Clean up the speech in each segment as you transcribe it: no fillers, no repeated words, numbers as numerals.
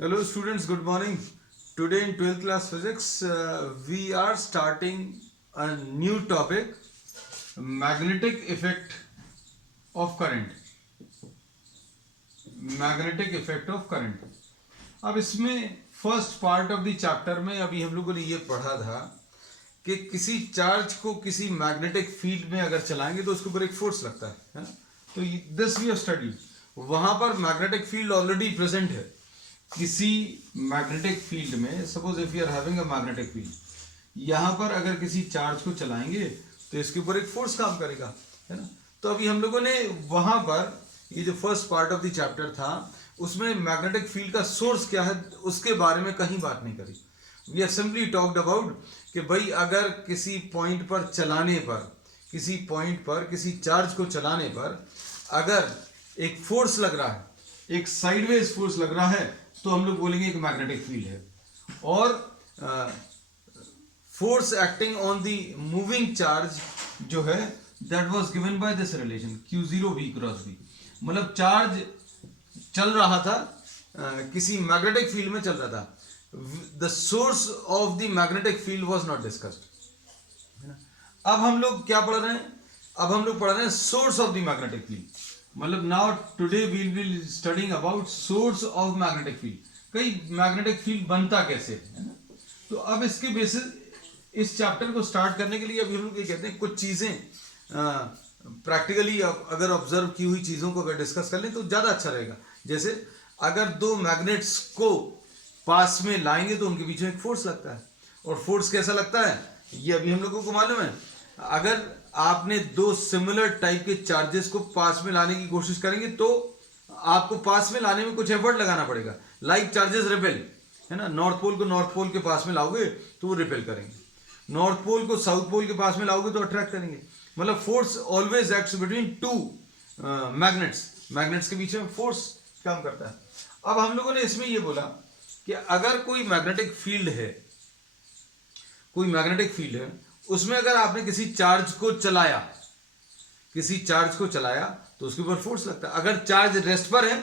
Hello students, good morning. Today in 12th class physics, we are starting a new topic, magnetic effect of current. Magnetic effect of current. अब इसमें first part of the chapter में अभी हम लोगों ने ये पढ़ा था कि किसी चार्ज को किसी मैग्नेटिक फील्ड में अगर चलाएंगे तो उसके ऊपर एक फोर्स लगता है ना। तो दिस वी हैव स्टडीड, वहां पर मैग्नेटिक फील्ड ऑलरेडी प्रेजेंट है। किसी मैग्नेटिक फील्ड में, suppose if you are having a magnetic field, यहाँ पर अगर किसी चार्ज को चलाएंगे तो इसके ऊपर एक फोर्स काम करेगा, है ना। तो अभी हम लोगों ने वहां पर ये जो first part of the chapter था उसमें मैग्नेटिक फील्ड का सोर्स क्या है उसके बारे में कहीं बात नहीं करी। We are simply talked about कि भाई अगर किसी पॉइंट पर चलाने पर, किसी पॉइंट पर किसी चार्ज को चलाने पर अगर एक फोर्स लग रहा है, एक साइडवेज फोर्स लग रहा है, तो हम लोग बोलेंगे एक मैग्नेटिक फील्ड है। और force acting on the moving charge जो है that was given by this relation Q0 V cross V। मतलब चार्ज चल रहा था, किसी मैग्नेटिक फील्ड में चल रहा था, the source of the magnetic field was not discussed. अब हम लोग क्या पढ़ रहे हैं? अब हम लोग पढ़ रहे हैं source of the magnetic field. मतलब now today we will be studying about source of magnetic field. कई मैग्नेटिक फील्ड बनता कैसे है ना। तो अब इसके बेसिस इस चैप्टर को स्टार्ट करने के लिए अभी हम लोग ये कहते हैं कुछ चीजें प्रैक्टिकली अगर ऑब्जर्व की हुई चीजों को अगर डिस्कस कर लें तो ज्यादा अच्छा रहेगा। जैसे अगर दो मैग्नेट्स को पास में लाएंगे तो उनके बीच में एक फोर्स लगता है, और फोर्स कैसा लगता है ये अभी हम लोगों को मालूम है। अगर आपने दो सिमिलर टाइप के चार्जेस को पास में लाने की कोशिश करेंगे तो आपको पास में लाने में कुछ एफर्ट लगाना पड़ेगा। लाइक चार्जेस रिपेल, है ना। नॉर्थ पोल को नॉर्थ पोल के पास में लाओगे तो वो रिपेल करेंगे, नॉर्थ पोल को साउथ पोल के पास में लाओगे तो अट्रैक्ट करेंगे। मतलब force always acts between two magnets, magnets के बीच में फोर्स काम करता है। अब हम लोगों ने इसमें यह बोला कि अगर कोई मैग्नेटिक फील्ड है, कोई मैग्नेटिक फील्ड है, उसमें अगर आपने किसी चार्ज को चलाया, किसी चार्ज को चलाया तो उसके ऊपर फोर्स लगता है। अगर चार्ज रेस्ट पर है,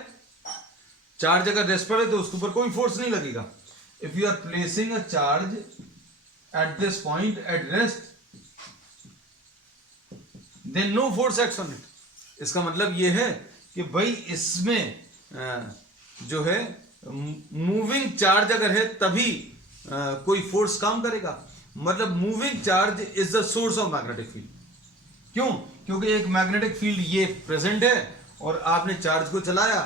चार्ज अगर रेस्ट पर है तो उसके ऊपर कोई फोर्स नहीं लगेगा। If you are placing a charge at this point at rest then no force acts on it. इसका मतलब यह है कि भाई इसमें जो है मूविंग चार्ज अगर है तभी कोई फोर्स काम करेगा। मतलब moving charge is the source of magnetic field. क्यों? क्योंकि एक मैग्नेटिक फील्ड ये प्रेजेंट है और आपने चार्ज को चलाया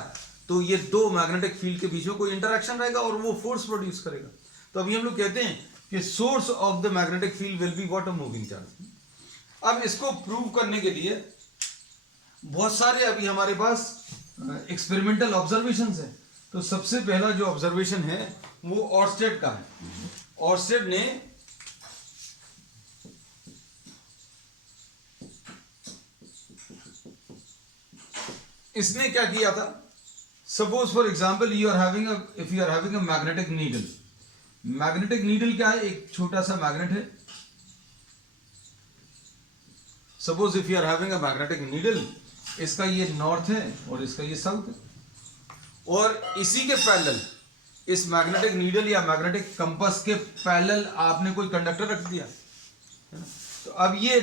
तो ये दो मैग्नेटिक फील्ड के बीच में कोई इंटरेक्शन रहेगा और वो फोर्स प्रोड्यूस करेगा। तो अभी हम लोग कहते हैं कि source of the magnetic field will be what a moving charge. अब इसको प्रूव करने के लिए बहुत सारे अभी हमारे पास एक्सपेरिमेंटल ऑब्जर्वेशंस हैं। तो सबसे पहला जो ऑब्जर्वेशन है वो ऑर्स्टेड का है। ऑर्स्टेड ने इसने क्या किया था? Suppose for example you are having if you are having a magnetic needle. Magnetic needle क्या है? एक छोटा सा मैग्नेट है। Suppose if you are having a magnetic needle, इसका ये नॉर्थ है और इसका ये साउथ है, और इसी के पैरेलल, इस मैग्नेटिक नीडल या मैग्नेटिक कंपास के पैरेलल आपने कोई कंडक्टर रख दिया, है ना। तो अब ये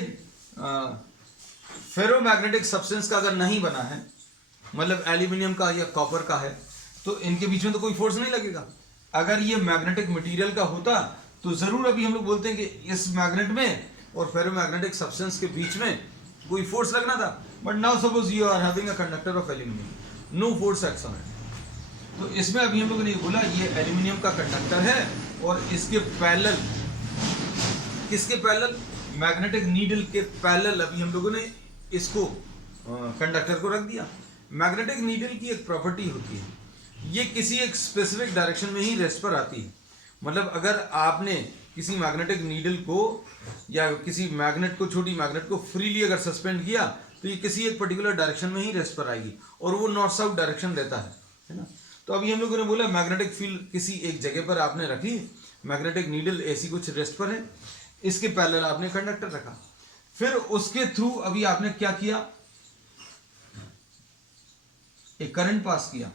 फेरोमैग्नेटिक सब्सटेंस का अगर नहीं बना है, मतलब एल्यूमिनियम का या कॉपर का है, तो इनके बीच में तो कोई फोर्स नहीं लगेगा। अगर ये मैग्नेटिक मटेरियल का होता तो जरूर अभी हम लोग बोलते हैं कि इस मैग्नेट में और फेरोमैग्नेटिक सब्सटेंस के बीच में कोई फोर्स लगना था। But now suppose you are having a conductor of aluminium, no force acts on it. तो इसमें अभी हम लोगों ने बोला ये एल्यूमिनियम का कंडक्टर है और इसके पैरेलल, किसके पैरेलल? मैग्नेटिक नीडल के पैरेलल अभी हम लोगों ने इसको कंडक्टर को रख दिया। मैग्नेटिक नीडल की एक प्रॉपर्टी होती है, ये किसी एक स्पेसिफिक डायरेक्शन में ही रेस्ट पर आती है। मतलब अगर आपने किसी मैग्नेटिक नीडल को या किसी मैग्नेट को, छोटी मैग्नेट को फ्रीली अगर सस्पेंड किया तो ये किसी एक पर्टिकुलर डायरेक्शन में ही रेस्ट पर आएगी और वो नॉर्थ साउथ डायरेक्शन देता है ना। तो अभी हम लोगों ने बोला मैग्नेटिक फील्ड किसी एक जगह पर आपने रखी, मैग्नेटिक नीडल ऐसी कुछ रेस्ट पर है, इसके पैरेलल आपने कंडक्टर रखा, फिर उसके थ्रू अभी आपने क्या किया? एक करंट पास किया।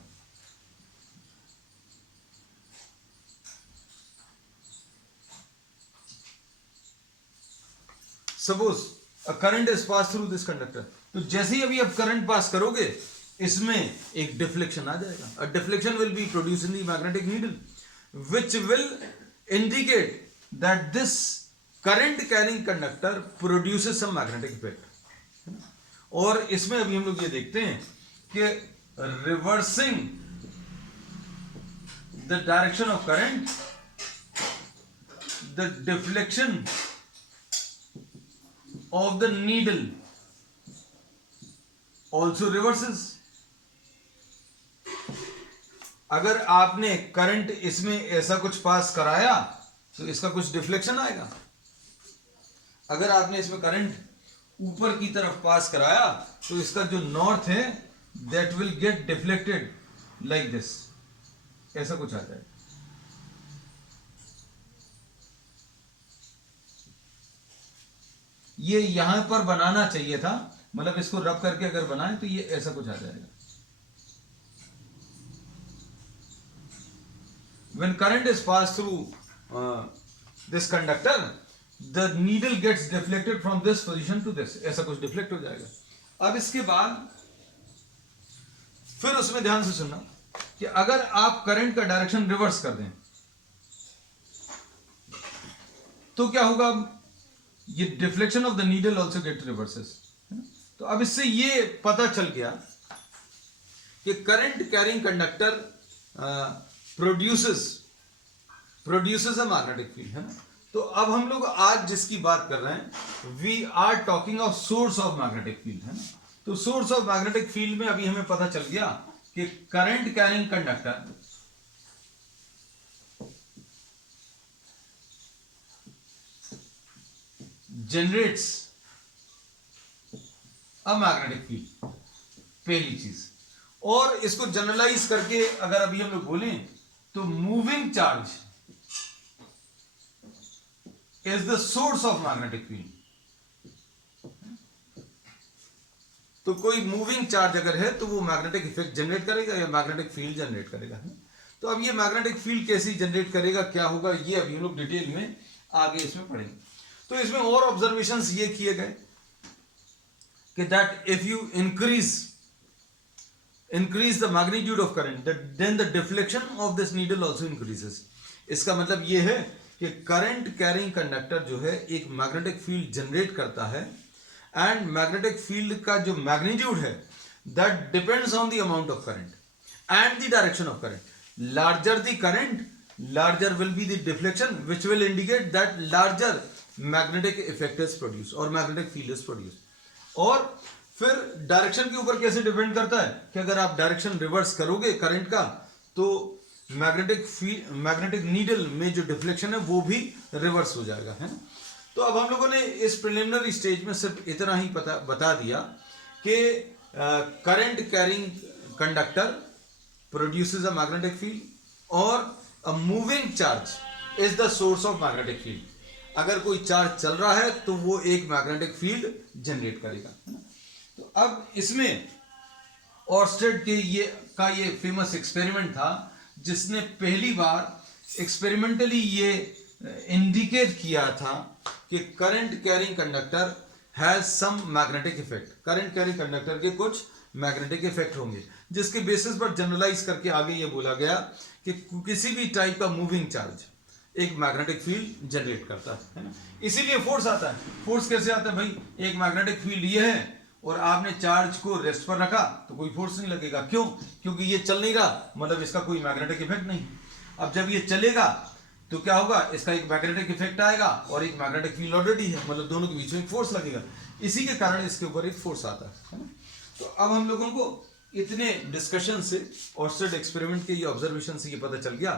Suppose a current is pass through this conductor, तो जैसे ही अभी आप करंट पास करोगे इसमें एक डिफ्लेक्शन आ जाएगा. A deflection will be produce in the magnetic needle which will indicate that this current carrying conductor produces some magnetic effect. और इसमें अभी हम लोग ये देखते हैं कि reversing the direction of current, the deflection of the needle also reverses. अगर आपने करंट इसमें ऐसा कुछ पास कराया तो इसका कुछ डिफ्लेक्शन आएगा. अगर आपने इसमें करंट ऊपर की तरफ पास कराया तो इसका जो नॉर्थ है that will get deflected like this, ऐसा कुछ आ जाएगा. ये यहां पर बनाना चाहिए था, मतलब इसको रब करके अगर बनाए तो ये ऐसा कुछ आ जाएगा. When current is passed through this conductor, the needle gets deflected from this position to this, ऐसा कुछ डिफ्लेक्ट हो जाएगा. अब इसके बाद फिर उसमें ध्यान से सुनना कि अगर आप करंट का डायरेक्शन रिवर्स कर दें तो क्या होगा. ये deflection of the needle also get reverses. तो अब इससे ये पता चल गया कि current carrying conductor produces a magnetic field, है ना. तो अब हम लोग आज जिसकी बात कर रहे हैं we are talking of source of magnetic field, है ना. तो सोर्स ऑफ मैग्नेटिक फील्ड में अभी हमें पता चल गया कि करंट कैरिंग कंडक्टर जनरेट्स अ मैग्नेटिक फील्ड, पहली चीज. और इसको जनरलाइज करके अगर अभी हम लोग बोलें तो moving charge is the source of magnetic field. तो कोई मूविंग चार्ज अगर है तो वो मैग्नेटिक इफेक्ट जनरेट करेगा या मैग्नेटिक फील्ड जनरेट करेगा. तो अब ये मैग्नेटिक फील्ड कैसे जनरेट करेगा, क्या होगा, ये अभी हम लोग डिटेल में आगे इसमें पढ़ेंगे. तो इसमें और ऑब्जर्वेशंस ये किए गए कि that if you increase the magnitude of current, then the deflection of this needle also increases. इसका मतलब ये है कि करंट कैरिंग कंडक्टर जो है एक मैग्नेटिक फील्ड जनरेट करता है एंड मैग्नेटिक फील्ड का जो मैग्नीट्यूड है that depends on the amount of current and the direction of current. Larger the current, larger will be the deflection which will indicate that larger magnetic effect is produce और magnetic field is produce. और फिर direction के ऊपर कैसे depend करता है कि अगर आप डायरेक्शन रिवर्स करोगे करंट का तो मैग्नेटिक नीडल में जो डिफ्लेक्शन है वो भी रिवर्स हो जाएगा, है ना. तो अब हम लोगों ने इस प्रिलिमिनरी स्टेज में सिर्फ इतना ही बता दिया कि current carrying conductor produces a magnetic field और a moving charge is the source of magnetic field. अगर कोई चार्ज चल रहा है तो वो एक मैग्नेटिक फील्ड जनरेट करेगा, है ना. तो अब इसमें ऑर्स्टेड के ये फेमस एक्सपेरिमेंट था जिसने पहली बार एक्सपेरिमेंटली ये इंडिकेट किया था कि current carrying conductor has some magnetic effect. Current carrying conductor के कुछ मैग्नेटिक इफेक्ट होंगे जिसके बेसिस पर जनरलाइज करके आगे ये बोला गया कि किसी भी टाइप का मूविंग चार्ज एक मैग्नेटिक फील्ड जनरेट करता है ना. इसीलिए फोर्स आता है. फोर्स कैसे आता है भाई, एक मैग्नेटिक फील्ड ये है और आपने चार्ज को रेस्ट पर रखा तो कोई फोर्स नहीं लगेगा. क्यों? क्योंकि ये चल नहीं रहा, मतलब इसका कोई मैग्नेटिक इफेक्ट नहीं. अब जब ये चलेगा तो क्या होगा, इसका एक मैग्नेटिक इफेक्ट आएगा और एक मैग्नेटिक फील्ड ऑलरेडी है, मतलब दोनों के बीच में एक फोर्स लगेगा. इसी के कारण इसके ऊपर एक फोर्स आता है ना. तो अब हम लोगों को इतने डिस्कशन से ऑर्स्टेड एक्सपेरिमेंट के ये ऑब्जर्वेशन से ये पता चल गया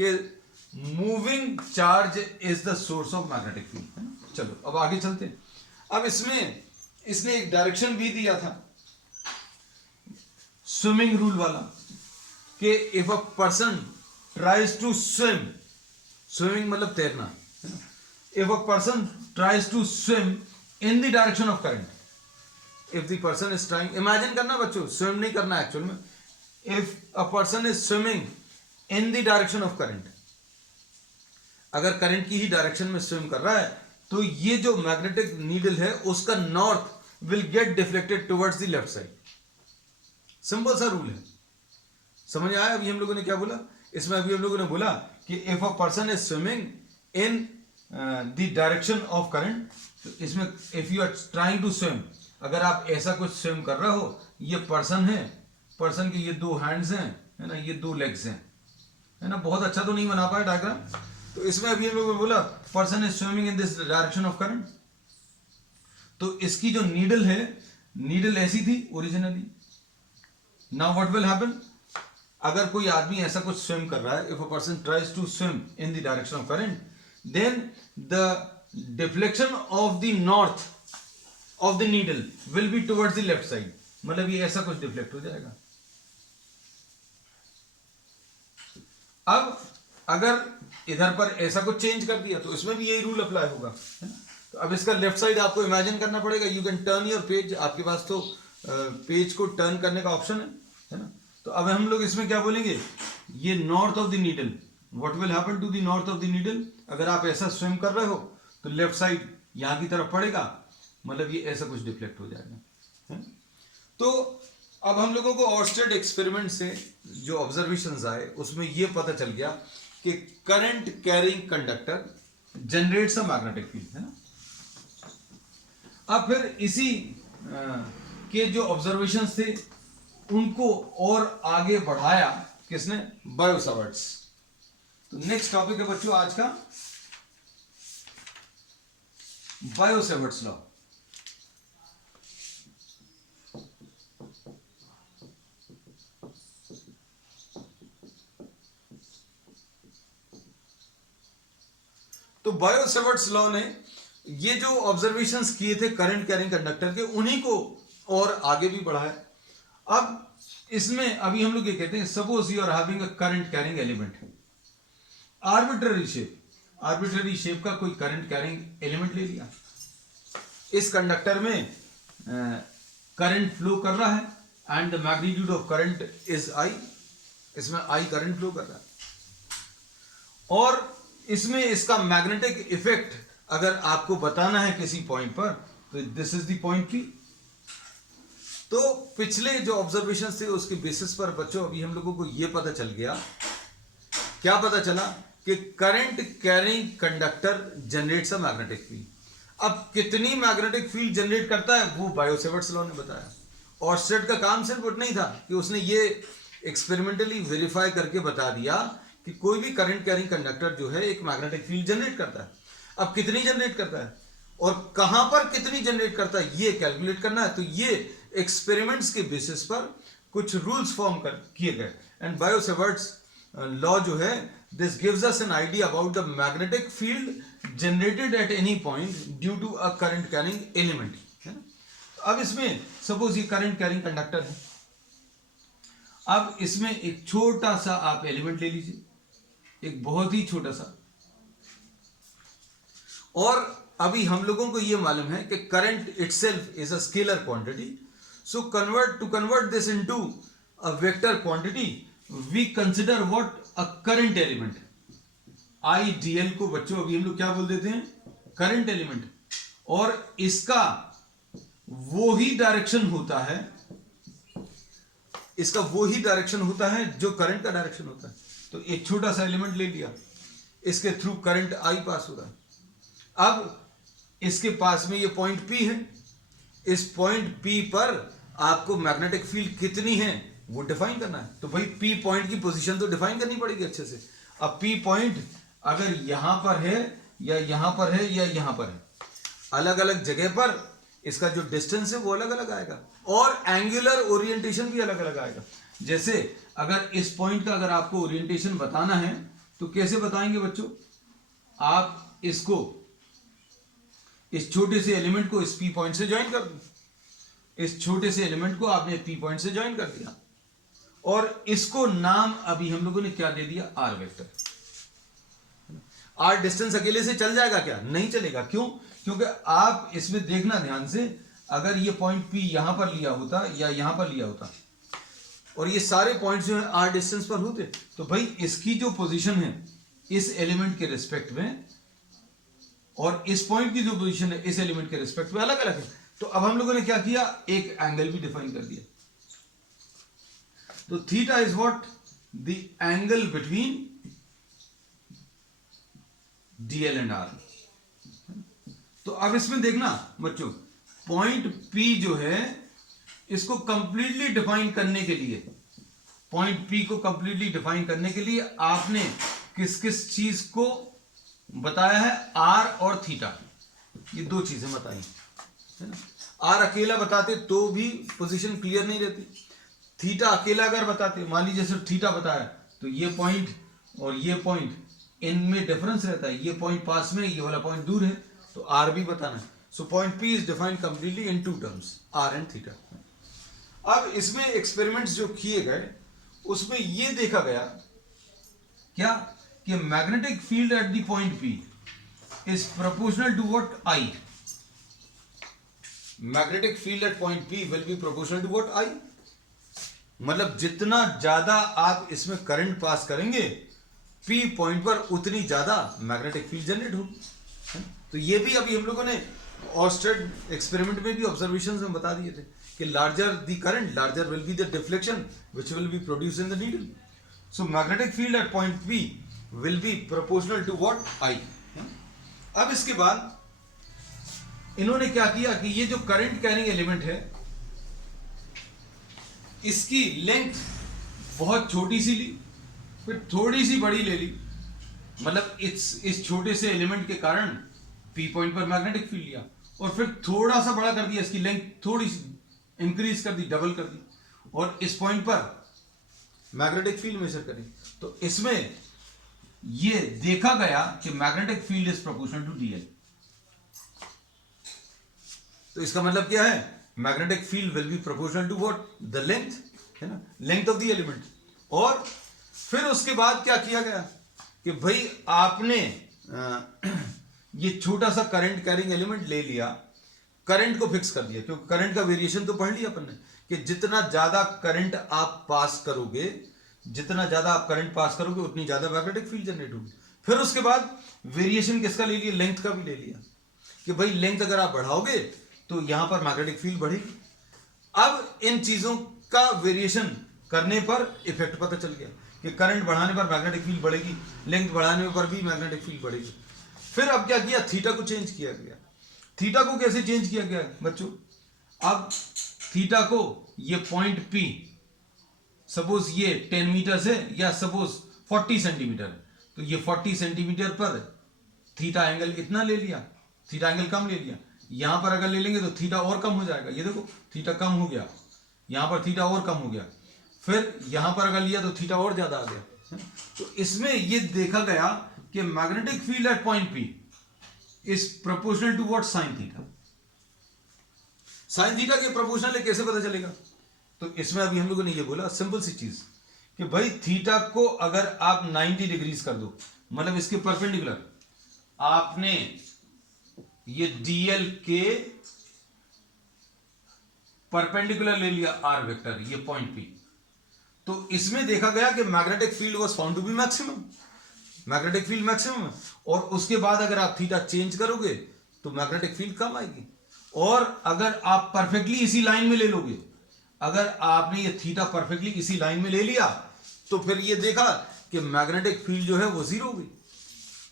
कि moving charge is the source of magnetic field, है ना. चलो अब आगे चलते हैं. अब इसमें इसने एक डायरेक्शन भी दिया था स्विमिंग रूल वाला कि if a person tries to swim, swimming मतलब तैरना, है ना. If a person tries to swim in the direction of current, if the person is trying, imagine करना बच्चों, स्विम नहीं करना एक्चुअल में. If a person is swimming in the direction of current, अगर करंट की ही डायरेक्शन में swim कर रहा है तो ये जो मैग्नेटिक नीडल है उसका north will get deflected towards the left side. Simple सा रूल है, समझ आया? अभी हम लोगों ने क्या बोला इसमें? अभी हम लोगों ने बोला कि if a person is swimming in the direction of current, तो इसमें if you are trying to swim, अगर आप ऐसा कुछ स्विम कर रहे हो, ये पर्सन है, पर्सन के ये दो हैंड्स हैं, है ना, ये दो लेग्स हैं, है ना, बहुत अच्छा तो नहीं बना पाया डायग्राम। तो इसमें अभी हम लोगों ने बोला person is swimming in this direction of current, तो इसकी जो नीडल है, नीडल ऐसी थी originally. Now what will happen, अगर कोई आदमी ऐसा कुछ स्विम कर रहा है, if a person tries to swim in the direction of current, then the deflection of the north of the needle will be towards the left side, मतलब ये ऐसा कुछ डिफ्लेक्ट हो जाएगा। अब अगर इधर पर ऐसा कुछ चेंज कर दिया तो इसमें भी यही रूल अप्लाई होगा, है ना। तो अब इसका लेफ्ट साइड आपको इमेजिन करना पड़ेगा। You can turn your page, आपके पास तो पेज को टर्न करने का ऑप्शन है ना। तो अब हम लोग इसमें क्या बोलेंगे, ये north of the needle, what will happen to the north of the needle, अगर आप ऐसा स्विम कर रहे हो तो लेफ्ट साइड यहां की तरफ पड़ेगा, मतलब ये ऐसा कुछ डिफ्लेक्ट हो जाएगा, है? तो अब हम लोगों को ऑर्स्टेड एक्सपेरिमेंट से जो ऑब्जर्वेशंस आए उसमें ये पता चल गया कि करंट कैरिंग कंडक्टर जनरेट्स अ मैग्नेटिक फील्ड, है ना। अब फिर इसी के जो ऑब्जर्वेशंस थे उनको और आगे बढ़ाया किसने, बायो-सैवर्ट्स। तो नेक्स्ट टॉपिक है बच्चों आज का बायो-सैवर्ट्स लॉ। तो बायो-सैवर्ट्स लॉ ने ये जो ऑब्जर्वेशंस किए थे करंट कैरिंग कंडक्टर के, उन्हीं को और आगे भी बढ़ाया। अब इसमें अभी हम लोग ये कहते हैं, suppose you are having a current carrying element, arbitrary shape का कोई करंट कैरिंग एलिमेंट ले लिया, इस कंडक्टर में करंट फ्लो कर रहा है and the magnitude of current is I, इसमें आई करंट फ्लो कर रहा है, और इसमें इसका मैग्नेटिक इफेक्ट अगर आपको बताना है किसी पॉइंट पर, तो this is the point P. तो पिछले जो ऑब्जर्वेशन थे उसके बेसिस पर बच्चों अभी हम लोगों को यह पता चल गया, क्या पता चला कि करंट कैरिंग कंडक्टर जनरेट्स अ मैग्नेटिक फील्ड। अब कितनी मैग्नेटिक फील्ड जनरेट करता है वो बायो-सैवर्ट्स लॉ ने बताया। ऑर्स्टेड का काम सिर्फ उतना ही था कि उसने ये एक्सपेरिमेंटली वेरीफाई करके बता दिया कि कोई भी करंट कैरिंग कंडक्टर जो है एक मैग्नेटिक फील्ड जनरेट करता है। अब कितनी जनरेट करता है और कहां पर कितनी जनरेट करता है ये कैलकुलेट करना है। तो ये एक्सपेरिमेंट्स के बेसिस पर कुछ रूल्स फॉर्म किए गए, एंड बायो-सैवर्ट्स लॉ जो है, this gives us an idea about the magnetic field generated at any point due to a current carrying element, है ना। अब इसमें सपोज ये करंट कैरिंग कंडक्टर है, अब इसमें एक छोटा सा आप एलिमेंट ले लीजिए, एक बहुत ही छोटा सा, और अभी हम लोगों को यह मालूम है कि current itself is a scalar quantity, so convert this into a vector quantity we consider what a current element. I D L को बच्चों अभी हम लोग क्या बोल देते हैं, करंट एलिमेंट, और इसका वो ही डायरेक्शन होता है, इसका वो ही डायरेक्शन होता है जो करंट का डायरेक्शन होता है। तो एक छोटा सा एलिमेंट ले लिया, इसके थ्रू करंट आई पास हो रहा है। अब इसके पास में ये पॉइंट पी है, इस पॉइंट पी पर आपको मैग्नेटिक फील्ड कितनी है वो डिफाइन करना है। तो भाई पी पॉइंट की पोजीशन तो डिफाइन करनी पड़ेगी अच्छे से। अब पी पॉइंट अगर यहां पर है या यहां पर है या यहां पर है, अलग अलग जगह पर इसका जो डिस्टेंस है वो अलग अलग आएगा, और एंगुलर ओरिएंटेशन भी अलग अलग आएगा। जैसे अगर इस पॉइंट का अगर आपको ओरिएंटेशन बताना है तो कैसे बताएंगे बच्चों, आप इसको, इस छोटे से एलिमेंट को इस पी पॉइंट से ज्वाइन कर दो, इस छोटे से एलिमेंट को आपने पी पॉइंट से ज्वाइन कर दिया, और इसको नाम अभी हम लोगों ने क्या दे दिया, आर वेक्टर। आर डिस्टेंस अकेले से चल जाएगा क्या, नहीं चलेगा। क्यों, क्योंकि आप इसमें देखना ध्यान से, अगर ये पॉइंट पी यहां पर लिया होता या यहां पर लिया होता और ये सारे पॉइंट्स जो है आर डिस्टेंस पर होते, तो भाई इसकी जो पोजीशन है इस एलिमेंट के रिस्पेक्ट में और इस पॉइंट की जो पोजीशन है इस एलिमेंट के रिस्पेक्ट में अलग अलग है। तो अब हम लोगों ने क्या किया, एक एंगल भी डिफाइन कर दिया। तो theta is what, the angle between DL and R. तो अब इसमें देखना बच्चों, पॉइंट पी जो है इसको कंप्लीटली डिफाइन करने के लिए, पॉइंट पी को कंप्लीटली डिफाइन करने के लिए आपने किस किस चीज को बताया है, आर और थीटा, ये दो चीजें बताई है ना। आर अकेला बताते तो भी पोजीशन क्लियर नहीं रहती, थीटा अकेला अगर बताते, मान लीजिए सिर्फ थीटा बताया तो ये पॉइंट और ये पॉइंट इनमें डिफरेंस रहता है, ये पॉइंट पास में, ये वाला पॉइंट दूर है, तो आर भी बताना है। So point P is defined completely in two terms, R and theta. अब इसमें एक्सपेरिमेंट्स जो किए गए उसमें ये देखा गया क्या, कि magnetic field at the point P is proportional to what I. Magnetic field at point P will be proportional to what I, मतलब जितना ज्यादा आप इसमें करंट पास करेंगे पी पॉइंट पर उतनी ज्यादा मैग्नेटिक फील्ड जनरेट होगी। तो ये भी अभी हम लोगों ने ऑर्स्टेड एक्सपेरिमेंट में भी ऑब्जर्वेशंस में बता दिए थे कि larger the current larger will be the deflection which will be produce in the needle. So magnetic field at point P will be proportional to what I. अब इसके बाद इन्होंने क्या किया कि ये जो करंट कैरिंग एलिमेंट है इसकी लेंथ बहुत छोटी सी ली, फिर थोड़ी सी बड़ी ले ली, मतलब इस छोटे से एलिमेंट के कारण पी पॉइंट पर मैग्नेटिक फील्ड लिया, और फिर थोड़ा सा बड़ा कर दिया, इसकी लेंथ थोड़ी सी इंक्रीज कर दी, डबल कर दी, और इस पॉइंट पर मैग्नेटिक फील्ड मेजर करी। तो इसमें ये देखा गया कि magnetic field is proportional to DL. तो इसका मतलब क्या है, magnetic field will be proportional to what, the length, है ना, लेंथ ऑफ द एलिमेंट। और फिर उसके बाद क्या किया गया कि भाई आपने ये छोटा सा करंट कैरिंग एलिमेंट ले लिया, करंट को फिक्स कर दिया, क्योंकि करंट का वेरिएशन तो पढ़ लिया अपन ने कि जितना ज्यादा करंट आप पास करोगे, जितना ज्यादा आप करंट पास करोगे उतनी ज्यादा मैग्नेटिक फील्ड जनरेट होगी। फिर उसके बाद वेरिएशन किसका ले लिया, लेंथ का भी ले लिया कि भाई लेंथ अगर आप बढ़ाओगे तो यहां पर मैग्नेटिक फील्ड बढ़ेगी। अब इन चीजों का वेरिएशन करने पर इफेक्ट पता चल गया कि करंट बढ़ाने पर मैग्नेटिक फील्ड बढ़ेगी, लेंथ बढ़ाने पर भी मैग्नेटिक फील्ड बढ़ेगी। फिर अब क्या किया, थीटा को चेंज किया गया। थीटा को कैसे चेंज किया गया बच्चों, अब थीटा को ये पॉइंट पी, सपोज ये 10 मीटर है या सपोज 40 सेंटीमीटर है, तो ये 40 सेंटीमीटर पर थीटा एंगल इतना ले लिया, थीटा एंगल कम ले लिया। यहां पर अगर ले लेंगे तो थीटा और कम हो जाएगा, ये देखो थीटा कम हो गया, यहां पर थीटा और कम हो गया, फिर यहां पर अगर लिया तो थीटा और ज्यादा आ गया। तो इसमें ये देखा गया कि magnetic field at point P is proportional to what, sine theta. Sine theta के प्रोपोर्शनल है, कैसे पता चलेगा, तो इसमें अभी हम लोगों ने ये बोला सिंपल सी चीज कि भाई थीटा को अगर आप 90 डिग्रीज कर दो, मतलब इसके परपेंडिकुलर आपने ये डीएल के परपेंडिकुलर ले लिया आर वेक्टर, ये पॉइंट पी, तो इसमें देखा गया कि magnetic field was found to be maximum, magnetic field maximum है। और उसके बाद अगर आप थीटा चेंज करोगे तो मैग्नेटिक फील्ड कम आएगी। और अगर आप परफेक्टली इसी लाइन में ले लोगे, अगर आपने ये थीटा परफेक्टली इसी लाइन में ले लिया तो फिर ये देखा कि मैग्नेटिक फील्ड जो है वो जीरो हो गई।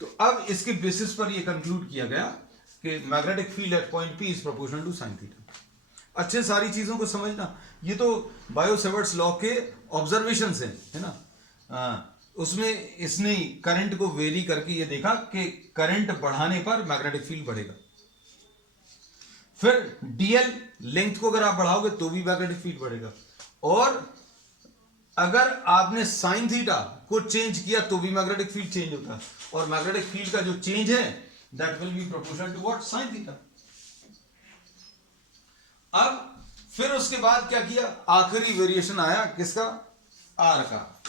तो अब इसके बेसिस पर ये कंक्लूड किया गया कि magnetic field at point P is proportional to sine theta. अच्छे सारी चीजों को समझना, ये तो बायो-सेवर्ट्स लॉ के ऑब्जर्वेशंस हैं, है ना। उसमें इसने करंट को वेरी करके ये देखा कि करंट बढ़ाने पर मैग्नेटिक फील्ड बढ़ेगा। फिर डीएल लेंथ को अगर आप बढ़ाओगे तो भी मैग्नेटिक फील्ड बढ़ेगा, और अगर आपने साइन थीटा को चेंज किया तो भी मैग्नेटिक फील्ड चेंज होता है, और मैग्नेटिक फील्ड का जो चेंज है that will be proportional to what, sine theta. अब फिर उसके बाद क्या किया, आखिरी वेरिएशन आया किसका, आर का।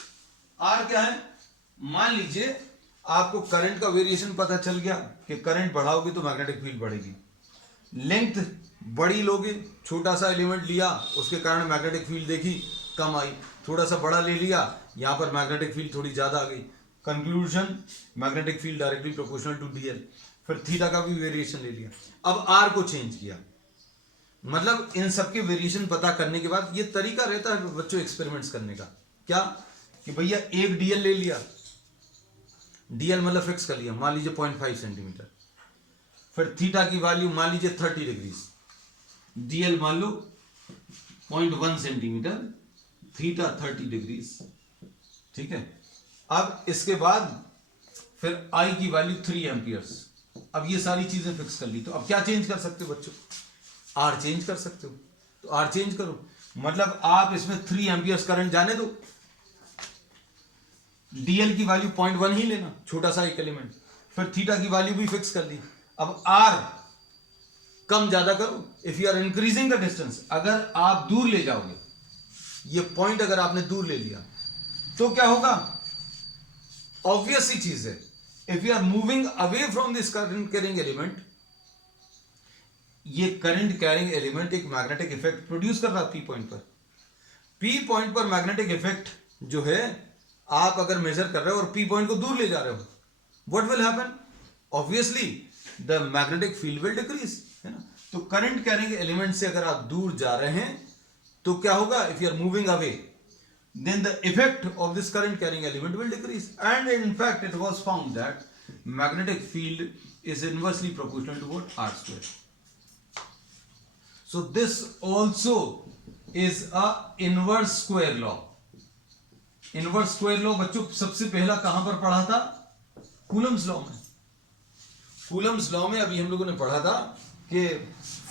आर क्या है, मान लीजिए आपको करंट का वेरिएशन पता चल गया कि करंट बढ़ाओगे तो मैग्नेटिक फील्ड बढ़ेगी, लेंथ बड़ी लोगे, छोटा सा एलिमेंट लिया उसके कारण मैग्नेटिक फील्ड देखी कम आई, थोड़ा सा बड़ा ले लिया यहां पर मैग्नेटिक फील्ड थोड़ी ज्यादा आ गई। Conclusion, magnetic field directly proportional to DL. फिर थीटा का भी वेरिएशन ले लिया, अब आर को चेंज किया। मतलब इन सबके वेरिएशन पता करने के बाद ये तरीका रहता है बच्चों एक्सपेरिमेंट्स करने का, क्या कि भैया एक डीएल ले लिया, डीएल मतलब फिक्स कर लिया, मान लीजिए 0.5 सेंटीमीटर, फिर थीटा की वैल्यू मान लीजिए 30 डिग्रीज, डीएल मान लो 0.1 सेंटीमीटर, थीटा 30 डिग्रीज, ठीक है। अब इसके बाद फिर आई की वैल्यू 3 एम्पियर्स। अब ये सारी चीजें फिक्स कर ली, तो अब क्या चेंज कर सकते हो बच्चों, आर चेंज कर सकते हो, तो आर चेंज करो, मतलब आप इसमें 3 एम्पियर्स करंट जाने दो, डीएल की वैल्यू 0.1 ही लेना, छोटा सा एक एलिमेंट, फिर थीटा की वैल्यू भी फिक्स कर ली। अब आर कम ज्यादा करो, if you are increasing the distance, अगर आप दूर ले जाओगे, ये पॉइंट अगर आपने दूर ले लिया तो क्या होगा, ऑब्वियस सी चीज है, if you are moving away from this current carrying element, ये करंट कैरिंग एलिमेंट एक मैग्नेटिक इफेक्ट प्रोड्यूस कर रहा है पी पॉइंट पर। पी पॉइंट पर मैग्नेटिक इफेक्ट जो है आप अगर मेजर कर रहे हो और पी पॉइंट को दूर ले जा रहे हो, what will happen, obviously the magnetic field will decrease, है ना। तो करंट कैरिंग एलिमेंट से अगर आप दूर जा रहे हैं तो क्या होगा, if you are moving away, then the effect of this current carrying element will decrease, and in fact it was found that magnetic field is inversely proportional to what, r square. So this also is a inverse square law. inverse square law बच्चों सबसे पहला कहां पर पढ़ा था, Coulomb's law में। Coulomb's law में अभी हम लोगों ने पढ़ा था कि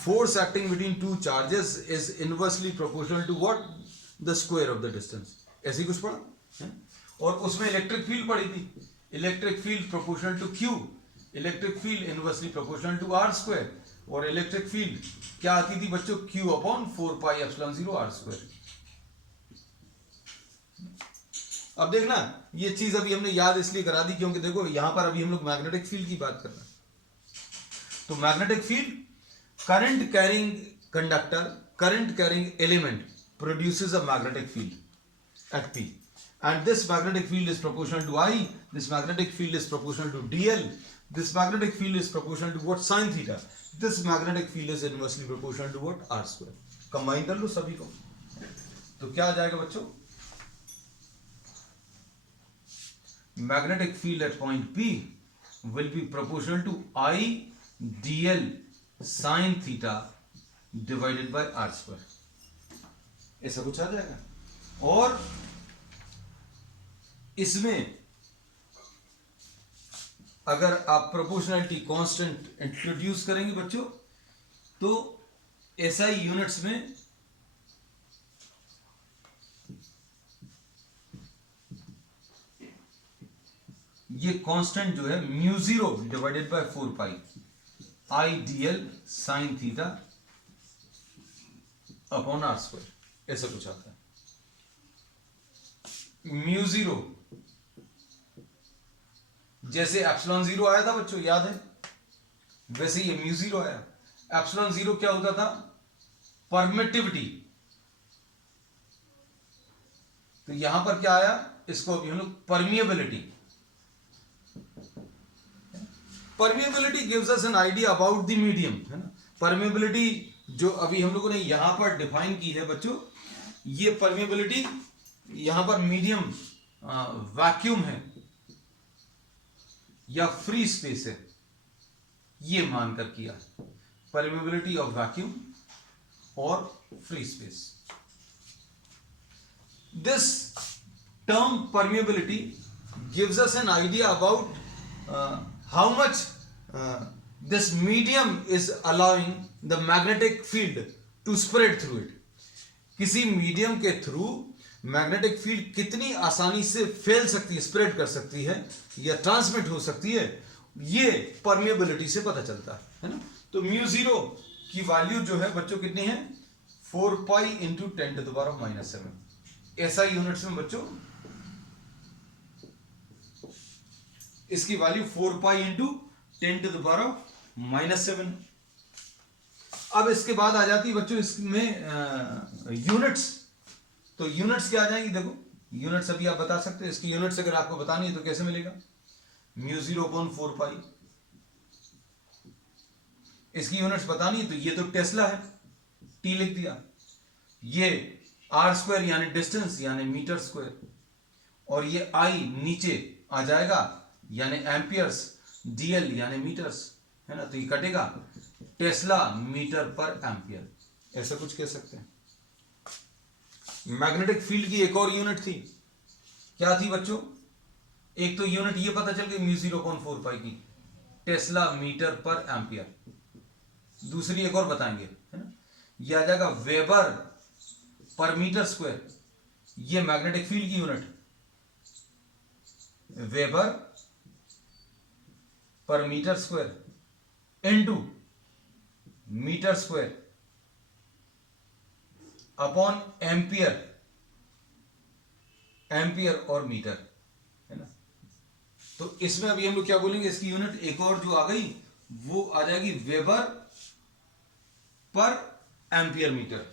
force acting between two charges is inversely proportional to what, the square of the distance, ऐसी कुछ पढ़ा है? और उसमें इलेक्ट्रिक फील्ड पढ़ी थी, electric field proportional to Q, electric field inversely proportional to R square, और इलेक्ट्रिक फील्ड क्या आती थी बच्चों, Q upon 4 pi epsilon 0 R square. अब देखना ये चीज अभी हमने याद इसलिए करा दी क्योंकि देखो यहां पर अभी हम लोग मैग्नेटिक फील्ड की बात कर रहे हैं, तो magnetic field, current carrying conductor, current carrying element produces a magnetic field at P, and this magnetic field is proportional to I, this magnetic field is proportional to dl, this magnetic field is proportional to what, sin theta, this magnetic field is inversely proportional to what, r square। Combine कर लो सभी को तो क्या आ जाएगा बच्चों, magnetic field at point P will be proportional to I dl sin theta divided by r square, ऐसा कुछ आ जाएगा। और इसमें अगर आप प्रोपोर्शनलिटी कांस्टेंट इंट्रोड्यूस करेंगे बच्चों तो एसआई यूनिट्स में ये कांस्टेंट जो है mu 0 divided by 4 pi I DL sine theta upon R square, ऐसा कुछ आता है। म्यू 0 जैसे एप्सिलॉन 0 आया था बच्चों, याद है, वैसे ये म्यू 0 आया। एप्सिलॉन 0 क्या होता था, परमिटिविटी, तो यहां पर क्या आया, इसको अभी हम लोग permeability, permeability gives us an idea about the medium, है ना। परमिएबिलिटी जो अभी हम लोगों ने यहां पर डिफाइन की है बच्चों, ये परमिएबिलिटी यहां पर मीडियम वैक्यूम है या फ्री स्पेस है, ये मानकर किया, परमिएबिलिटी ऑफ वैक्यूम और free space. This term permeability gives us an idea about how much this medium is allowing the magnetic field to spread through it। किसी मीडियम के through magnetic field कितनी आसानी से फैल सकती है, स्प्रेड कर सकती है या ट्रांसमिट हो सकती है, ये परमिएबिलिटी से पता चलता है ना। तो म्यू 0 की वैल्यू जो है बच्चों कितनी है, 4 पाई इंटू 10⁻⁷। ऐसा यूनिट्स में बच्चों इसकी वैल्यू 4 पाई इंटू 10⁻⁷। अब इसके बाद आ जाती है बच्चों इसमें यूनिट्स, तो यूनिट्स क्या आ जाएंगी, देखो यूनिट्स अभी आप बता सकते हो, इसकी यूनिट्स अगर आपको बतानी है तो कैसे मिलेगा, म्यू 0 अपॉन 4 पाई इसकी यूनिट्स पता नहीं, तो ये तो टेस्ला है, टी लिख दिया। ये आर स्क्वायर यानी डिस्टेंस यानी मीटर स्क्वायर, और ये आई नीचे आ जाएगा यानी एम्पियर्स, डीएल यानी मीटर्स, है ना, तो ये कटेगा टेस्ला मीटर पर एम्पियर, ऐसा कुछ कह सकते हैं। मैग्नेटिक फील्ड की एक और यूनिट थी, क्या थी बच्चों? एक तो यूनिट ये पता चल गई म्यू 0.4 की, टेस्ला मीटर पर एम्पियर। दूसरी एक और बताएंगे, है ना, ये आ जाएगा वेबर पर मीटर स्क्वायर, ये मैग्नेटिक फील्ड की unit, weber per metre square into metre square upon ampere, ampere और मीटर, है ना। तो इसमें अभी हम लोग क्या बोलेंगे, इसकी यूनिट एक और जो आ गई वो आ जाएगी weber per ampere metre.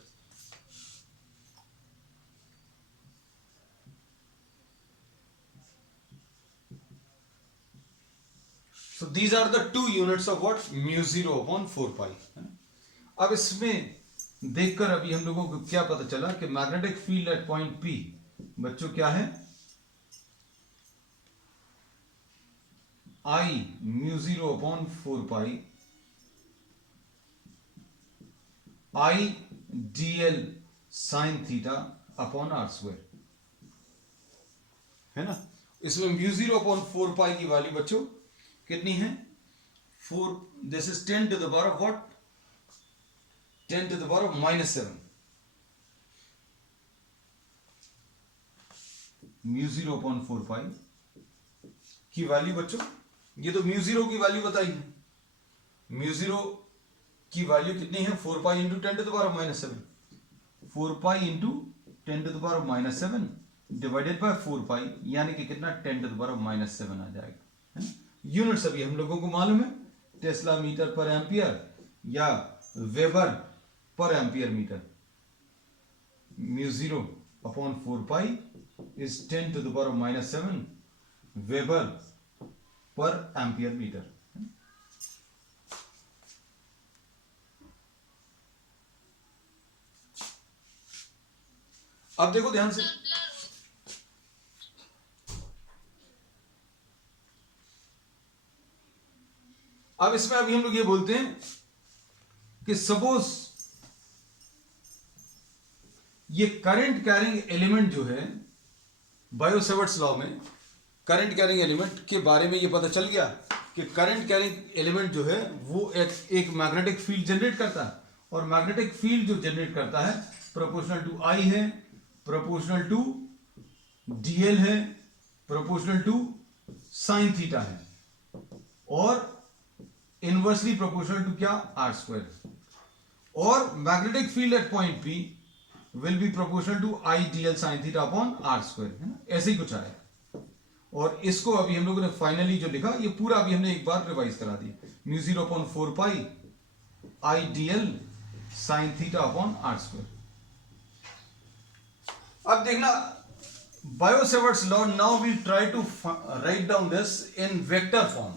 So these are the two units of what? Mu 0/4 pi. अब इसमें देखकर अभी हम लोगों को क्या पता चला कि magnetic field at point P बच्चों क्या है? I mu 0/4 pi I dl sin theta upon r square, है ना। इसमें mu 0/4 pi की वैल्यू बच्चों कितनी है? 4, this is 10 to the power of what? 10 to the power of -7। Mu 0/4 pi की वैल्यू बच्चों, ये तो म्यू 0 की वैल्यू बताई है। म्यू 0 की वैल्यू कितनी है? 4 pi into 10 to the power of -7। 4 pi into 10 to the power of -7 divided by 4 pi, यानी कि कितना? 10 टू द पावर ऑफ -7 आ जाएगा, है ना। यूनिट्स अभी हम लोगों को मालूम है, टेस्ला मीटर पर एम्पियर या weber per ampere metre. Mu 0/4 pi is 10 to the power of -7 weber per ampere metre. अब देखो ध्यान से, अब इसमें अभी हम लोग ये बोलते हैं कि सपोज ये करंट कैरिंग एलिमेंट जो है, बायो-सेवर्ट्स लॉ में करंट कैरिंग एलिमेंट के बारे में ये पता चल गया कि करंट कैरिंग एलिमेंट जो है वो एक मैग्नेटिक फील्ड जनरेट करता है, और मैग्नेटिक फील्ड जो जनरेट करता है प्रोपोर्शनल टू आई है, प्रोपोर्शनल टू डीएल है, प्रोपोर्शनल टू साइन थीटा है, और इनवर्सली प्रोपोर्शनल टू क्या? R square. और magnetic field at point P will be proportional to I DL sine theta upon R square, है ना, ऐसे ही कुछ आया। और इसको अभी हम लोगों ने फाइनली जो लिखा, ये पूरा अभी हमने एक बार रिवाइज करा दिया। Mu 0/4 pi I DL sine theta upon R square. अब देखना, Biot Savart's law, now we try to write down this in vector form.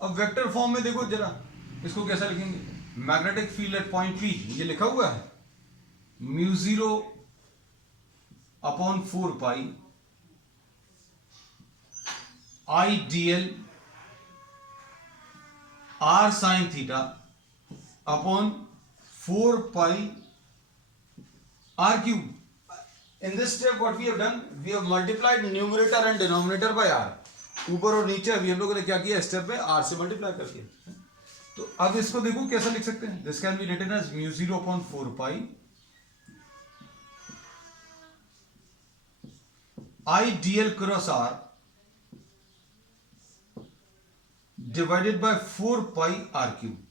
अब वेक्टर फॉर्म में देखो जरा, इसको कैसा लिखेंगे? Magnetic field at point P, ये लिखा हुआ है mu 0/4 pi I DL R sine theta upon 4 pi R cube. In this step what we have done, we have multiplied numerator and denominator by r। ऊपर और नीचे अभी हम लोगों ने क्या किया, स्टेप में r से मल्टीप्लाई कर दिया। तो अब इसको देखो कैसा लिख सकते हैं, this can be written as mu 0/4 pi I DL cross R divided by 4 pi R cube.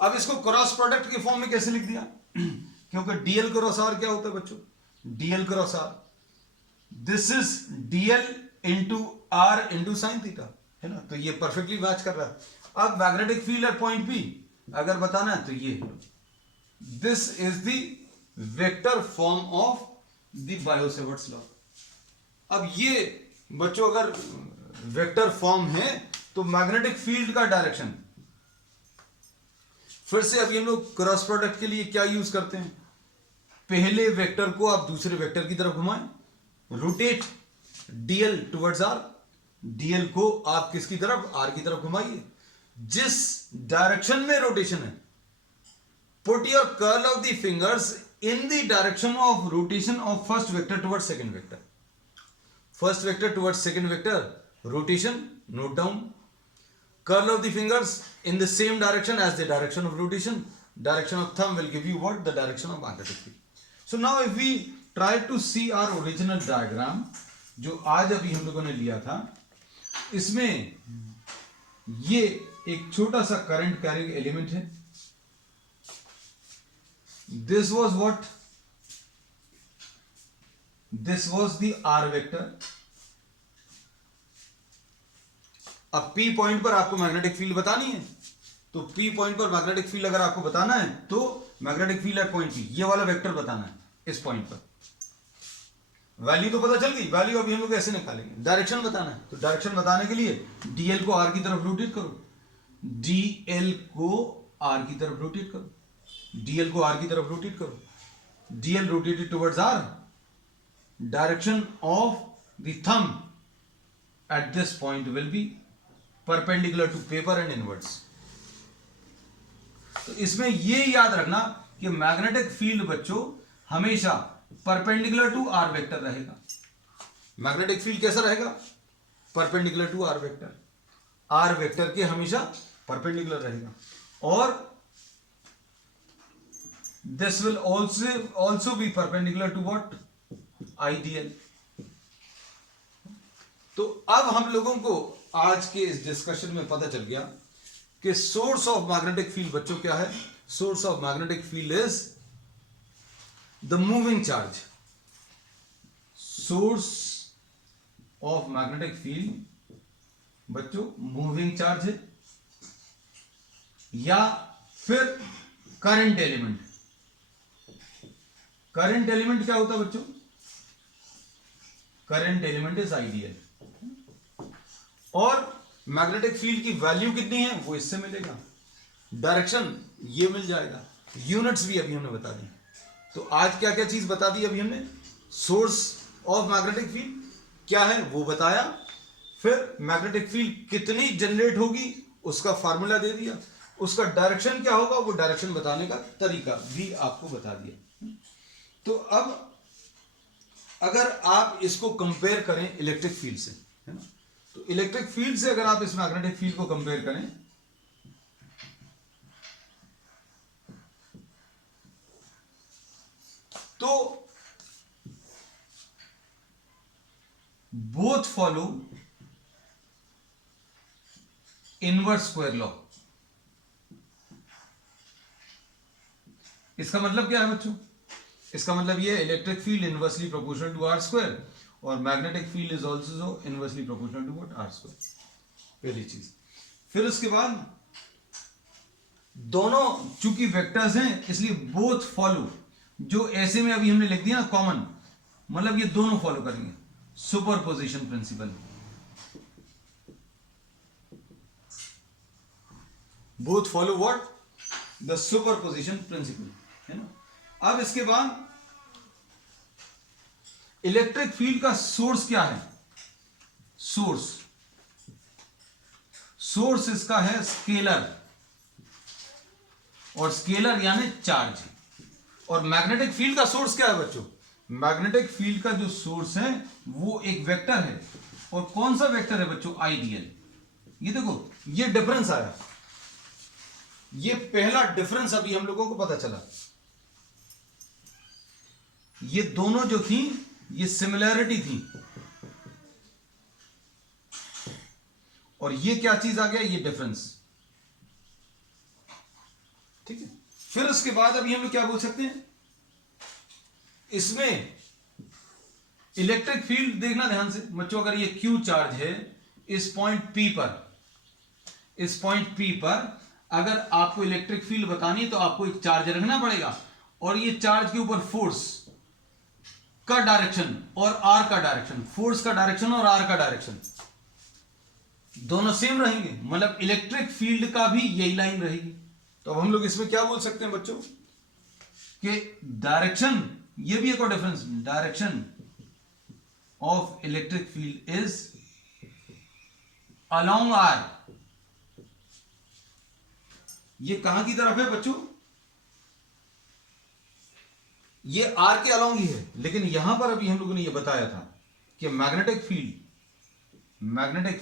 अब इसको क्रॉस प्रोडक्ट के फॉर्म में कैसे लिख दिया? क्योंकि डीएल क्रॉस आर क्या होता है बच्चों? DL cross R, this is DL into R into sine theta, है ना, तो ये परफेक्टली मैच कर रहा है। अब magnetic field at point P अगर बताना है तो ये this is the vector form of the bio-Savart's law. अब ये बच्चों अगर वेक्टर फॉर्म है तो मैग्नेटिक फील्ड का डायरेक्शन, फिर से अभी हम लोग क्रॉस प्रोडक्ट के लिए क्या यूज करते हैं, पहले वेक्टर को आप दूसरे वेक्टर की तरफ घुमाएं, rotate DL towards R, DL को आप किसकी तरफ, आर की तरफ घुमाइए, जिस डायरेक्शन में रोटेशन है, put your curl of the fingers in the direction of rotation of first vector towards second vector, first vector towards second vector, rotation, note down, curl of the fingers in the same direction as the direction of rotation, direction of thumb will give you what, the direction of magnetic field. So now if we try to see our original diagram जो आज अभी हम लोगों ने लिया था, इसमें ये एक छोटा सा करंट कैरिंग एलिमेंट है, this was what, this was the r vector। अब P पॉइंट पर आपको मैग्नेटिक फील्ड बतानी है, तो P पॉइंट पर मैग्नेटिक फील्ड अगर आपको बताना है तो magnetic field at point P, ये वाला वेक्टर बताना है इस पॉइंट पर। वैल्यू तो पता चल गई, वैल्यू अभी हम लोग ऐसे निकालेंगे, डायरेक्शन बताना है, तो डायरेक्शन बताने के लिए डीएल को आर की तरफ रोटेट करो, डीएल को आर की तरफ रोटेट करो, डीएल को आर की तरफ रोटेट करो, DL rotated towards R, direction of the thumb at this point will be perpendicular to paper and inwards. तो इसमें ये याद रखना कि मैग्नेटिक फील्ड बच्चों हमेशा परपेंडिकुलर टू आर वेक्टर रहेगा। मैग्नेटिक फील्ड कैसा रहेगा, perpendicular to R vector, R vector के हमेशा परपेंडिकुलर रहेगा, और this will also be perpendicular to what, IDL. तो अब हम लोगों को आज के इस डिस्कशन में पता चल गया कि सोर्स ऑफ मैग्नेटिक फील्ड बच्चों क्या है, source of magnetic field is the moving charge. Source of magnetic field बच्चों मूविंग चार्ज है, या फिर करंट एलिमेंट। करंट एलिमेंट क्या होता है बच्चों, करंट एलिमेंट इज आइडियल, और मैग्नेटिक फील्ड की वैल्यू कितनी है वो इससे मिलेगा, डायरेक्शन ये मिल जाएगा, यूनिट्स भी अभी हमने बता दी। तो आज क्या क्या चीज बता दी अभी हमने, सोर्स ऑफ मैग्नेटिक फील्ड क्या है वो बताया, फिर मैग्नेटिक फील्ड कितनी जनरेट होगी उसका फार्मूला दे दिया, उसका डायरेक्शन क्या होगा वो डायरेक्शन बताने का तरीका भी आपको बता दिया। तो अब अगर आप इसको कंपेयर करें इलेक्ट्रिक फील्ड से, है ना, तो इलेक्ट्रिक फील्ड से अगर आप इस मैग्नेटिक फील्ड को कंपेयर करें तो both follow inverse square law. इसका मतलब क्या है बच्चों, इसका मतलब ये electric field inversely proportional to R square, और magnetic field is also inversely proportional to what, R square, पहली चीज। फिर उसके बाद दोनों चूंकि वेक्टर्स हैं इसलिए बोथ फॉलो, जो ऐसे में अभी हमने लिख दिया ना कॉमन, मतलब ये दोनों फॉलो करेंगे superposition principle, both follow what, the superposition principle, है ना। अब इसके बाद इलेक्ट्रिक फील्ड का सोर्स क्या है, सोर्स इसका है स्केलर, और स्केलर यानी चार्ज। और मैग्नेटिक फील्ड का सोर्स क्या है बच्चों, मैग्नेटिक फील्ड का जो सोर्स है वो एक वेक्टर है, और कौन सा वेक्टर है बच्चों, आइडियल। ये देखो ये डिफरेंस आया, ये पहला डिफरेंस अभी हम लोगों को पता चला। ये दोनों जो थी ये सिमिलैरिटी थी, और ये क्या चीज आ गया, ये डिफरेंस, ठीक है। फिर उसके बाद अभी हम लोग क्या बोल सकते हैं, इसमें इलेक्ट्रिक फील्ड देखना ध्यान से बच्चों, अगर ये क्यू चार्ज है इस पॉइंट पी पर, इस पॉइंट पी पर अगर आपको इलेक्ट्रिक फील्ड बतानी है तो आपको एक चार्ज रखना पड़ेगा, और ये चार्ज के ऊपर फोर्स का डायरेक्शन और आर का डायरेक्शन, फोर्स का डायरेक्शन और आर का डायरेक्शन दोनों सेम रहेंगे, मतलब इलेक्ट्रिक फील्ड का भी यही लाइन रहेगी। तो अब हम लोग इसमें क्या बोल सकते हैं बच्चों कि डायरेक्शन, ये भी एक और difference, direction of electric field is along are. ये कहां की तरफ है बच्चों, ये आर के अलोंग ही है, लेकिन यहां पर अभी हम लोगों ने ये बताया था कि magnetic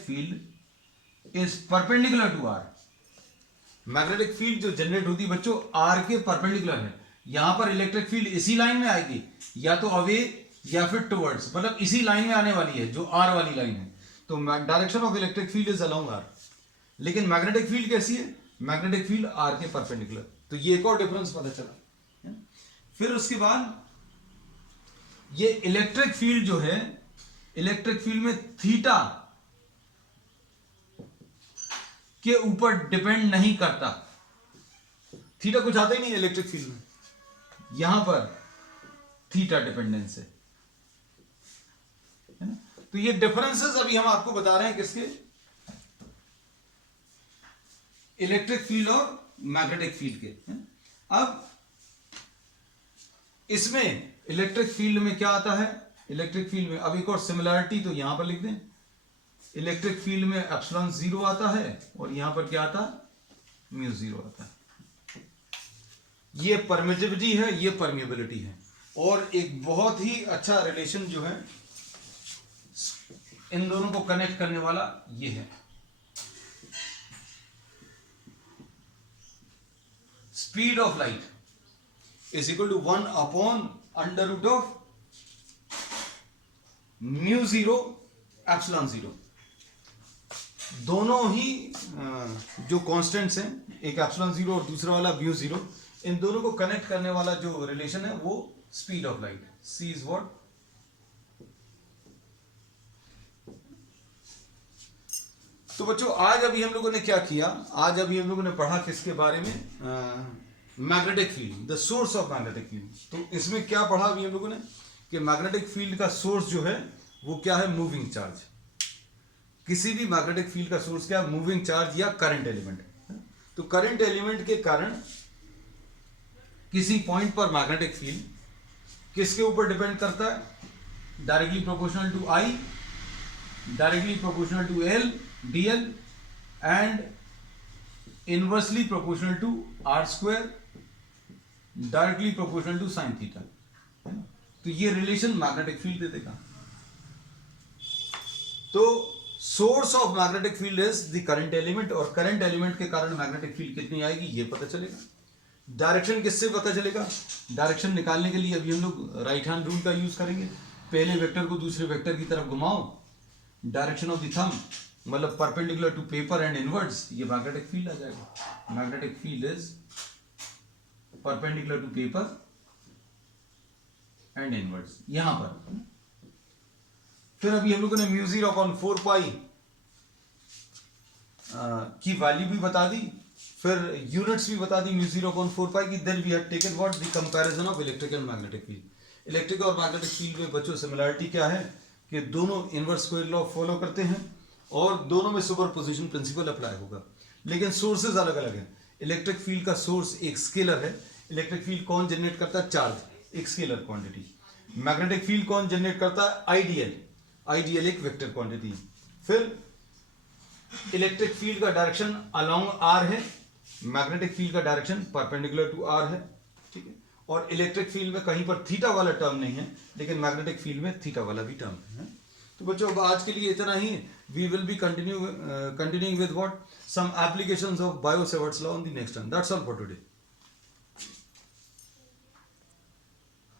field is perpendicular to R. Magnetic field जो जनरेट होती है बच्चों आर के परपेंडिकुलर है। यहां पर इलेक्ट्रिक फील्ड इसी लाइन में आएगी, या तो अवे या फिर टुवर्ड्स, मतलब इसी लाइन में आने वाली है जो आर वाली लाइन है। तो direction of electric field is along are. लेकिन मैग्नेटिक फील्ड कैसी है, मैग्नेटिक फील्ड आर के परपेंडिकुलर। तो ये एक और डिफरेंस पता चला। फिर उसके बाद ये इलेक्ट्रिक फील्ड जो है, इलेक्ट्रिक फील्ड में थीटा के ऊपर डिपेंड नहीं करता। थीटा कुछ आता ही नहीं इलेक्ट्रिक फील्ड में, यहां पर थीटा डिपेंडेंस है ना। तो ये डिफरेंसेस अभी हम आपको बता रहे हैं किसके, इलेक्ट्रिक फील्ड और मैग्नेटिक फील्ड के। अब इसमें इलेक्ट्रिक फील्ड में क्या आता है, इलेक्ट्रिक फील्ड में अब एक और सिमिलरिटी तो यहां पर लिख दें, इलेक्ट्रिक फील्ड में एप्सिलॉन जीरो आता है और यहां पर क्या आता है, म्यू जीरो आता है। ये परमिटिविटी है, ये परमिएबिलिटी है। और एक बहुत ही अच्छा रिलेशन जो है इन दोनों को कनेक्ट करने वाला ये है, speed of light is equal to 1 upon under root of mu zero epsilon zero. दोनों ही जो कांस्टेंट्स हैं, एक एप्सिलॉन जीरो और दूसरा वाला म्यू जीरो, इन दोनों को कनेक्ट करने वाला जो रिलेशन है वो speed of light, C is what. तो बच्चों आज अभी हम लोगों ने क्या किया, आज अभी हम लोगों ने पढ़ा किसके बारे में, magnetic field, the source of magnetic field. तो इसमें क्या पढ़ा अभी हम लोगों ने कि मैग्नेटिक फील्ड का सोर्स जो है वो क्या है, मूविंग चार्ज। किसी भी मैग्नेटिक फील्ड का सोर्स क्या है, मूविंग चार्ज या करंट एलिमेंट। तो करंट एलिमेंट के कारण किसी पॉइंट पर मैग्नेटिक फील्ड किसके ऊपर डिपेंड करता है, directly proportional to I, directly proportional to L dl and inversely proportional to r square, directly proportional to sin theta। तो ये रिलेशन मैग्नेटिक फील्ड दे देगा। तो source of magnetic field is the current element, और current element के कारण magnetic field कितनी आएगी ये पता चलेगा। डायरेक्शन किससे पता चलेगा, डायरेक्शन निकालने के लिए अभी हम लोग राइट हैंड रूल का यूज करेंगे। पहले वेक्टर को दूसरे वेक्टर की तरफ घुमाओ, डायरेक्शन ऑफ द थंब मतलब perpendicular to paper and inwards, ये मैग्नेटिक फील्ड आ जाएगा। Magnetic field is perpendicular to paper and inwards यहां पर। फिर अभी हम लोगों ने म्यू जीरो अपॉन 4 पाई की वैल्यू भी बता दी, फिर यूनिट्स भी बता दी म्यू जीरो अपॉन 4 पाई की। Then we have taken what, the comparison of electric and magnetic field. Electric और मैग्नेटिक फील्ड में बच्चों सिमिलरिटी क्या है कि दोनों इनवर्स स्क्वायर लॉ फॉलो करते हैं और दोनों में सुपरपोजिशन प्रिंसिपल अप्लाई होगा, लेकिन सोर्सेज अलग अलग हैं। इलेक्ट्रिक फील्ड का सोर्स एक स्केलर है। इलेक्ट्रिक फील्ड कौन जनरेट करता है, चार्ज, एक स्केलर क्वांटिटी। मैग्नेटिक फील्ड कौन जनरेट करता है, आइडियल, आइडियल एक वेक्टर क्वांटिटी। फिर इलेक्ट्रिक फील्ड का डायरेक्शन अलोंग आर है, मैग्नेटिक फील्ड का डायरेक्शन परपेंडिकुलर टू आर है, ठीक है। और इलेक्ट्रिक फील्ड में कहीं पर थीटा वाला टर्म नहीं है, लेकिन मैग्नेटिक फील्ड में थीटा वाला भी टर्म है। तो बच्चों अब आज के लिए इतना ही। We will be continuing with what, some applications of Biot-Savart's law on the next one. That's all for today.